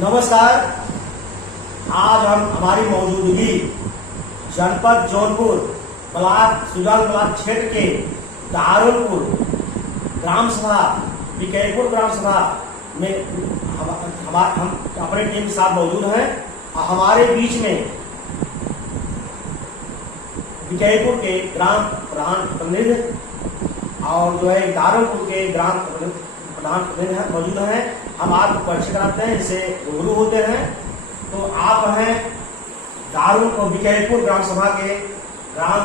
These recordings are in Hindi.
नमस्कार। आज हम हमारी मौजूदगी जनपद जौनपुर ब्लॉक सुजान ब्लॉक क्षेत्र के दारुलपुर ग्राम सभा विकयपुर ग्राम सभा में हम अपने टीम के साथ मौजूद हैं। हमारे बीच में विकयपुर के ग्राम प्रधान प्रतिनिधि और जो है दारुलपुर के ग्राम प्रधान प्रतिनिधि मौजूद हैं। हम आपको परिचय कराते हैं, इससे रूबरू होते हैं। तो आप हैं दारुलपुर विकयपुर ग्राम सभा के ग्राम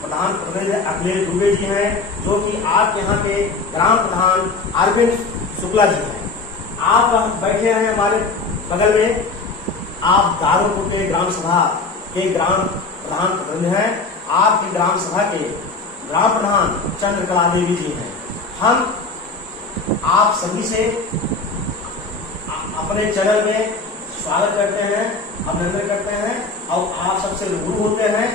प्रधान प्रतिनिधि अखिलेश दुबे जी हैं, जो कि आपके यहाँ के ग्राम प्रधान अरविंद शुक्ला जी हैं। आप बैठे हैं हमारे बगल में। आप दारुलपुर के ग्राम सभा के ग्राम प्रधान प्रतिनिधि हैं। आपकी ग्राम सभा के ग्राम प्रधान चंद्रकला देवी जी हैं। हम आप सभी से अपने चैनल में स्वागत करते हैं, अभिनंदन करते हैं और आप सबसे रूबरू होते हैं।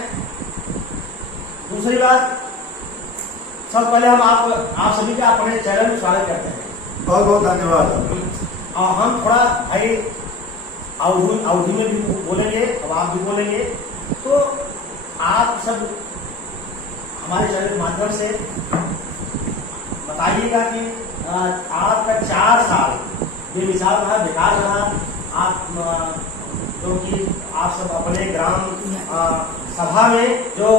दूसरी बात, सबसे पहले हम आप सभी का अपने चैनल में स्वागत करते हैं। बहुत बहुत धन्यवाद। और हम थोड़ा भाई अवधि में भी बोलेंगे, अब आप भी बोलेंगे। तो आप सब हमारे चैनल के माध्यम से बताइएगा कि आपका 4 साल बेमिसाल रहा, बेकार रहा। आप क्योंकि आप सब अपने ग्राम सभा में जो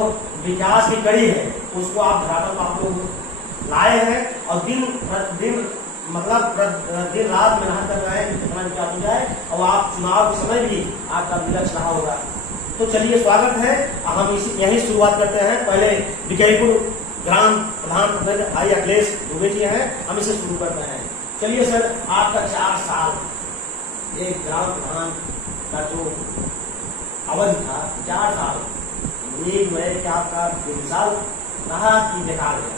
विकास की कड़ी है उसको आप धरातल आप लोग लाए हैं और दिन मतलब दिन रात मेहनत कर रहे हैं कि कितना विकास हो जाए और आप चुनाव के समय भी आपका विकास रहा होगा। तो चलिए, स्वागत है। हम यही शुरुआत करते हैं। पहले विकयपुर ग्राम प्रधान प्रतिनिधि भाई अखिलेश दुबे जी हैं, हम इसे शुरू करते हैं। चलिए सर, आपका 4 साल एक ग्राम प्रधान का जो अवधि था, 4 साल ये जो है कि आपका बेमिसाल रहा कि बेकार गया,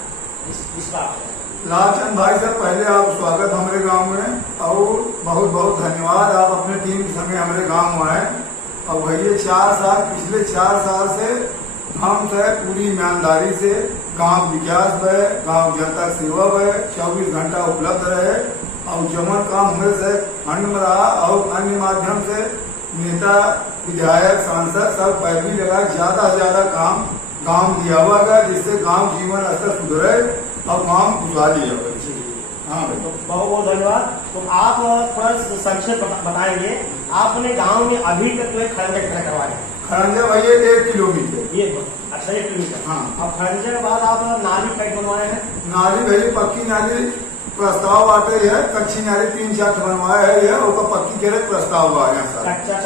इस बात है। लालचंद भाई साहब, पहले आप स्वागत हमारे गांव में और बहुत बहुत धन्यवाद। आप अपने टीम के संगे हमारे गांव में आए और भैया 4 साल, पिछले 4 साल से हम से पूरी ईमानदारी से गांव विकास भय, गांव जनता सेवा भय, 24 घंटा उपलब्ध रहे और जमन काम हमें से फंड में रहा और अन्य माध्यम से नेता विधायक सांसद सब पैरवी लगा, ज्यादा से ज्यादा काम गांव दिया हुआ गया, जिससे गांव जीवन स्तर सुधरे और गांव खुशहाली हो। हाँ भाई, तो बहुत बहुत धन्यवाद। तो आप थोड़ा संक्षेप बताएंगे, आपने गांव में अभी तक जो है खरंजा कितना करवाया? खरंजा भैया 1 किलोमीटर। ये अच्छा, 1 किलोमीटर। हाँ। अब खरंजे के बाद आप नाली पाइप बनवाए हैं? नाली भैया पक्की नाली प्रस्ताव आते है, कच्ची नाली 3-4 बनवाया है यह, और पक्की के प्रस्ताव हुआ है। कच्चा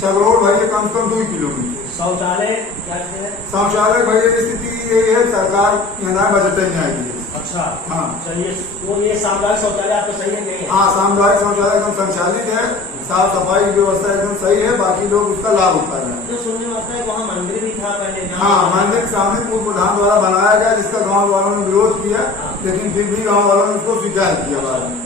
चकरोड भैया कम से कम 2 किलोमीटर। शौचालय क्या है? शौचालय भैया की स्थिति यही है, सरकार यहाँ बजट नहीं आएगी। अच्छा, हाँ। चलिए, तो ये सामुदायिक शौचालय आपको सही है नहीं है? हाँ, सामुदायिक शौचालय एकदम संचालित है, साफ सफाई की व्यवस्था एकदम सही है, बाकी लोग उसका लाभ उठा रहे हैं। तो सुनने में आता है वहाँ मंदिर भी था पहले? हाँ, मंदिर के सामने पूर्व प्रधान द्वारा बनाया गया, जिसका गाँव वालों ने विरोध किया, लेकिन फिर भी गाँव वालों ने उसको स्वीकार किया बाद में।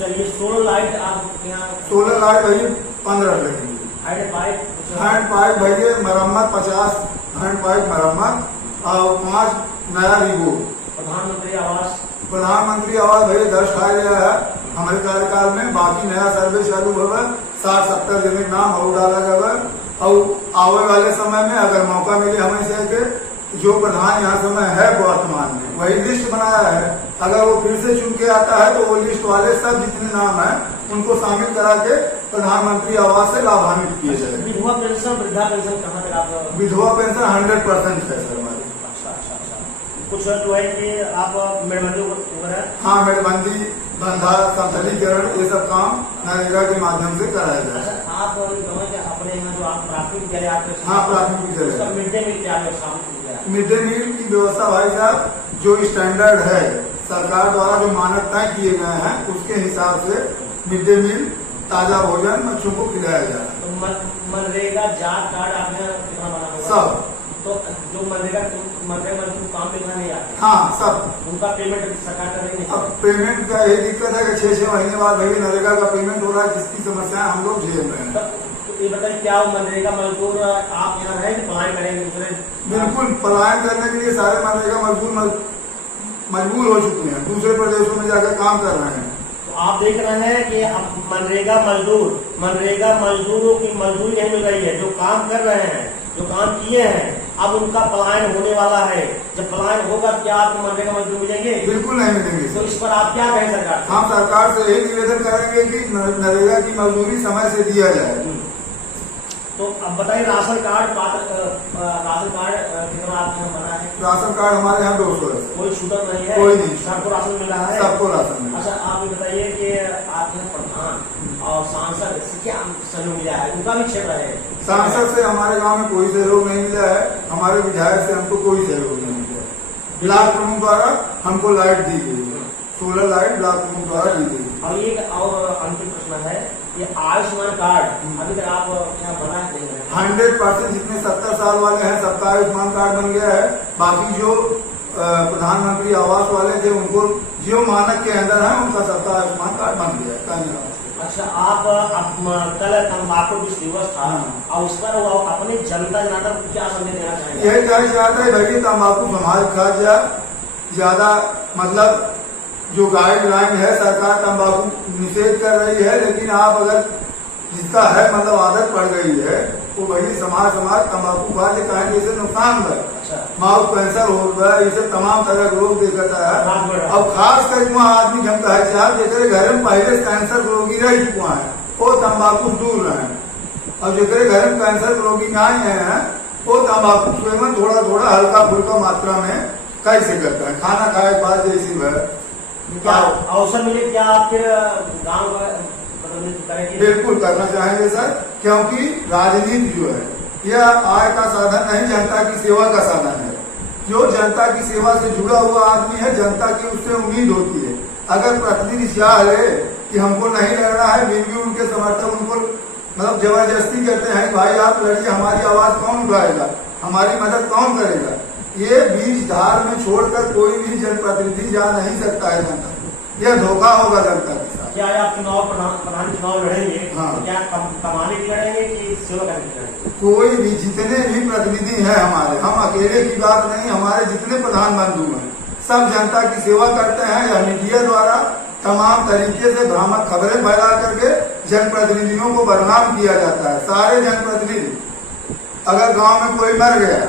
चलिए, सोलर लाइट आप यहाँ? सोलर लाइट भैया 15 लगेंगे। हैंड पाइप भैया मरम्मत 50 हैंड पाइप मरम्मत और 5 नया रिगो। प्रधानमंत्री आवास भैया 10 ठाए गया है हमारे कार्यकाल में, बाकी नया सर्वे चालू होगा, 60-70 जने नाम और डाला जाएगा। और आने वाले समय में अगर मौका मिले हमें से के जो प्रधान यहाँ समय है वर्तमान में, वही लिस्ट बनाया है, अगर वो फिर से चुन के आता है तो वो लिस्ट वाले सब जितने नाम है उनको शामिल करा के प्रधानमंत्री आवास से लाभान्वित किए जाए। विधवा पेंशन, वृद्धा पेंशन कहाँ तक आप? विधवा पेंशन 100% है सर हमारी। कुछ जो है कि आप मेड़बंदी वगैरह? हाँ, मेड़बंदी, धंधा, संतलीकरण, ये सब काम नरेगा के माध्यम से कराया जाए। अच्छा, आप अपने यहाँ जो आप प्राथमिक विद्यालय आपके? हाँ, प्राथमिक विद्यालय। मिड डे मील क्या मिड डे मील की व्यवस्था भाई साहब, जो स्टैंडर्ड है सरकार द्वारा जो मानक तय किए गए हैं उसके हिसाब से मिड डे मील ताजा भोजन बच्चों को खिलाया जा रहा है। तो मनरेगा जाट कार्ड आपने कितना बना होगा? सब। तो जो मनरेगा मजदूर काम पे नहीं आते? हाँ, सब। उनका पेमेंट सरकार कर रही है? अब पेमेंट का यही दिक्कत है कि 6-6 महीने बाद भैया नरेगा का पेमेंट हो रहा है, जिसकी समस्या हम लोग झेल रहे हैं। तो ये बताइए, क्या मनरेगा मजदूर आप यहाँ रहेंगे, पलायन करेंगे दूसरे? बिल्कुल, पलायन करने के लिए सारे मनरेगा मजदूर मजबूर हो चुके हैं, दूसरे प्रदेशों में जाकर काम कर रहे हैं। तो आप देख रहे हैं कि अब मनरेगा मजदूरों की मजदूरी नहीं मिल रही है। जो काम कर रहे हैं, जो काम किए हैं, अब उनका पलायन होने वाला है। जब पलायन होगा क्या आपको मनरेगा मजदूर मिलेंगे? बिल्कुल नहीं मिलेंगे। तो इस पर आप क्या कहें सरकार से? हम सरकार से यही निवेदन करेंगे कि नरेगा की मजदूरी समय से दिया जाए। तो अब बताइए, राशन कार्ड कितना आपके यहाँ बना है? राशन कार्ड हमारे यहाँ 200 है। कोई छूटक नहीं है? कोई नहीं। सबको राशन मिल रहा है? सबको राशन मिल रहा है। अच्छा, आप ये बताइए कि आपके यहाँ प्रधान और सांसद से क्या सहयोग मिला है? उनका भी क्षेत्र है। सांसद से हमारे गांव में कोई सहयोग नहीं मिला है। हमारे विधायक से हमको कोई सहयोग नहीं मिला है। ब्लॉक प्रमुख द्वारा हमको लाइट दी गई है, सोलर लाइट ब्लॉक प्रमुख द्वारा दी गई है। और एक और अंतिम प्रश्न है, ये आयुष्मान कार्ड अभी तक आप क्या बना नहीं है? 100% जितने 70 साल वाले हैं सबका आयुष्मान कार्ड बन गया है। बाकी जो प्रधानमंत्री आवास वाले थे उनको जो मानक के अंदर है उनका सबका आयुष्मान कार्ड बन गया है। धन्यवाद। अच्छा, आप कल तम्बाकू विश्व दिवस था और उस पर अपनी जनता जनार्दन को क्या संदेश देना चाहेंगे? यही कहना चाहते हैं भैया, तम्बाकू समाज खा ज्यादा मतलब जो गाइडलाइन है सरकार तंबाकू निषेध कर रही है, लेकिन आप अगर जिसका है मतलब आदत पड़ गई है वो वही समाज तंबाकू खा के कहेंगे इसे नुकसान है। अच्छा, माउथ कैंसर हो रहा है, इसे तमाम तरह के रोग देखता है। अब खास कर वहाँ आदमी हम कहे चाहे जैसे घर में पहले कैंसर रोगी रह चुका है वो तंबाकू दूर रहे। अब जैसे घर में कैंसर रोगी आए हैं वो तंबाकू सेवन थोड़ा थोड़ा हल्का फुल्का मात्रा में कैसे करता है, खाना खाए के बाद जैसी है। क्या अवसर मिले क्या आपके गाँव करेंगे? बिल्कुल करना चाहेंगे सर, क्योंकि राजनीति जो है यह आय का साधन नहीं, जनता की सेवा का साधन है। जो जनता की सेवा से जुड़ा हुआ आदमी है, जनता की उससे उम्मीद होती है। अगर प्रतिनिधि चाह ले कि हमको नहीं लड़ना है, फिर भी उनके समर्थक उनको मतलब जबरदस्ती करते हैं, भाई आप लड़िए, हमारी आवाज कौन उठाएगा, हमारी मदद कौन करेगा। ये बीच धार में छोड़कर कोई भी जनप्रतिनिधि जा नहीं सकता है जनता, यह धोखा होगा जनता के साथ। क्या आप चुनाव प्रधान चुनाव लड़ेंगे? हाँ। तो क्या कमाने के लड़ेंगे कि सेवा करने के लड़ेंगे? कोई भी जितने भी प्रतिनिधि हैं हमारे, हम अकेले की बात नहीं, हमारे जितने प्रधान बंधु हैं सब जनता की सेवा करते हैं। या मीडिया द्वारा तमाम तरीके से भ्रामक खबरें फैला करके जनप्रतिनिधियों को बदनाम किया जाता है। सारे जनप्रतिनिधि, अगर गांव में कोई मर गया,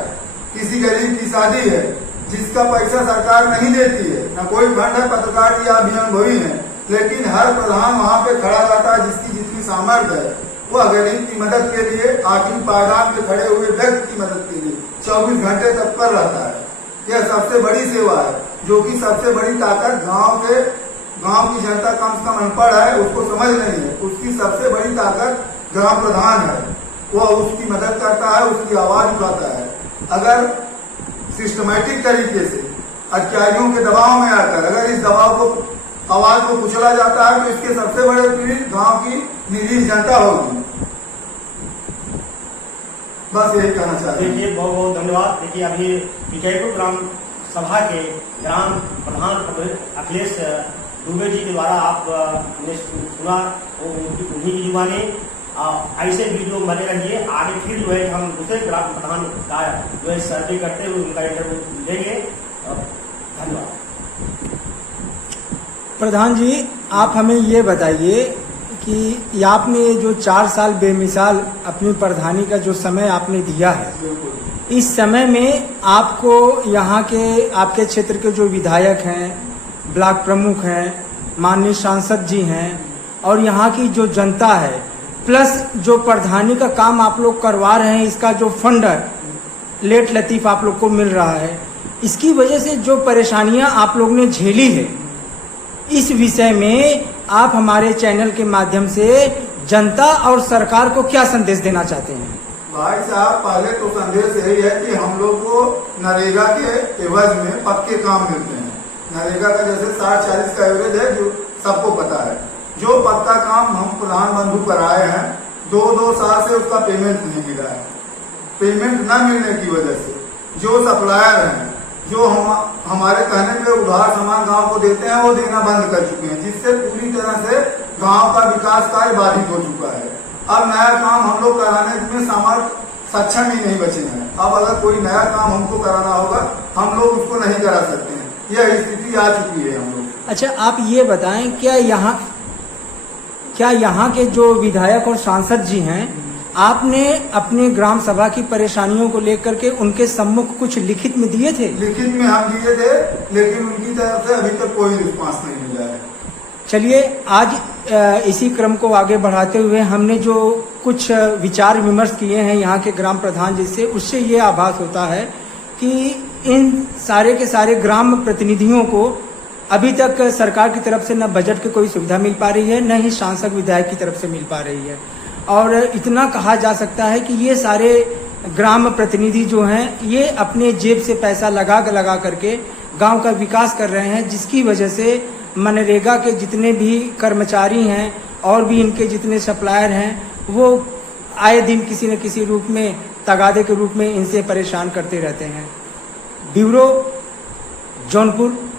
किसी गरीब की शादी है जिसका पैसा सरकार नहीं देती है, न कोई फंड है, पत्रकार या अभियान है, लेकिन हर प्रधान वहां पे खड़ा रहता है जिसकी जितनी सामर्थ्य है, वह गरीब की मदद के लिए आखिरी पायदान पे खड़े हुए व्यक्ति की मदद के लिए 24 घंटे तत्पर रहता है। यह सबसे बड़ी सेवा है, जो कि सबसे बड़ी ताकत गांव की जनता कम से कम अनपढ़ है, उसको समझ नहीं है। उसकी सबसे बड़ी ताकत ग्राम प्रधान है, वह उसकी मदद करता है, उसकी आवाज उठाता है। अगर सिस्टमैटिक तरीके से अधिकारियों के दबाव में आकर अगर इस दबाव को आवाज को कुचला जाता है तो इसके सबसे बड़े पीड़ित गांव की निरीह जनता होगी। बस यही कहना चाहते हैं। देखिए, बहुत बहुत धन्यवाद। देखिए, अभी पिकेटू ग्राम सभा के ग्राम प्रधान अखिलेश दुबे जी के द्वारा आपने सुना, उन्हीं की जुबानी। ऐसे वीडियो बने रहिए, आगे फिर जो है हम दूसरे ग्राम प्रधान का जो है सर्वे करते हुए उनका इंटरव्यू लेंगे। धन्यवाद। प्रधान जी, आप हमें ये बताइए कि आपने जो 4 साल बेमिसाल अपनी प्रधानी का जो समय आपने दिया है, इस समय में आपको यहाँ के आपके क्षेत्र के जो विधायक हैं, ब्लॉक प्रमुख हैं, माननीय सांसद जी हैं और यहाँ की जो जनता है, प्लस जो प्रधानी का काम आप लोग करवा रहे हैं, इसका जो फंड लेट लतीफ आप लोग को मिल रहा है, इसकी वजह से जो परेशानियां आप लोग ने झेली है, इस विषय में आप हमारे चैनल के माध्यम से जनता और सरकार को क्या संदेश देना चाहते हैं? भाई साहब, पहले तो संदेश यही है कि हम लोग को नरेगा के एवज में पक्के काम मिलते हैं। नरेगा का जैसे 60-40 का एवरेज है, जो सबको पता है। जो पक्का काम हम प्रधान बंधु कराए हैं, 2-2 साल से उसका पेमेंट नहीं मिला है। पेमेंट न मिलने की वजह से जो सप्लायर हैं, जो हमारे कहने पे उधार सामान गांव को देते हैं, वो देना बंद कर चुके हैं, जिससे पूरी तरह से गांव का विकास कार्य बाधित हो चुका है। अब नया काम हम लोग कराने में सामर्थ्य सक्षम ही नहीं बचे हैं। अब अगर कोई नया काम हमको कराना होगा, हम लोग उसको नहीं करा सकते हैं। यह स्थिति आ चुकी है हम लोग। अच्छा, आप ये बताएं, क्या यहाँ क्या यहाँ के जो विधायक और सांसद जी हैं, आपने अपने ग्राम सभा की परेशानियों को लेकर के उनके सम्मुख कुछ लिखित में दिए थे? लिखित में हम दिए थे, लेकिन उनकी तरफ से अभी तक कोई रिस्पांस नहीं मिला है। चलिए, आज इसी क्रम को आगे बढ़ाते हुए हमने जो कुछ विचार विमर्श किए हैं यहाँ के ग्राम प्रधान जी से, उससे ये आभास होता है कि इन सारे के सारे ग्राम प्रतिनिधियों को अभी तक सरकार की तरफ से न बजट की कोई सुविधा मिल पा रही है, न ही सांसद विधायक की तरफ से मिल पा रही है। और इतना कहा जा सकता है कि ये सारे ग्राम प्रतिनिधि जो हैं, ये अपने जेब से पैसा लगा करके गांव का विकास कर रहे हैं, जिसकी वजह से मनरेगा के जितने भी कर्मचारी हैं और भी इनके जितने सप्लायर हैं, वो आए दिन किसी न किसी रूप में तगादे के रूप में इनसे परेशान करते रहते हैं। ब्यूरो, जौनपुर।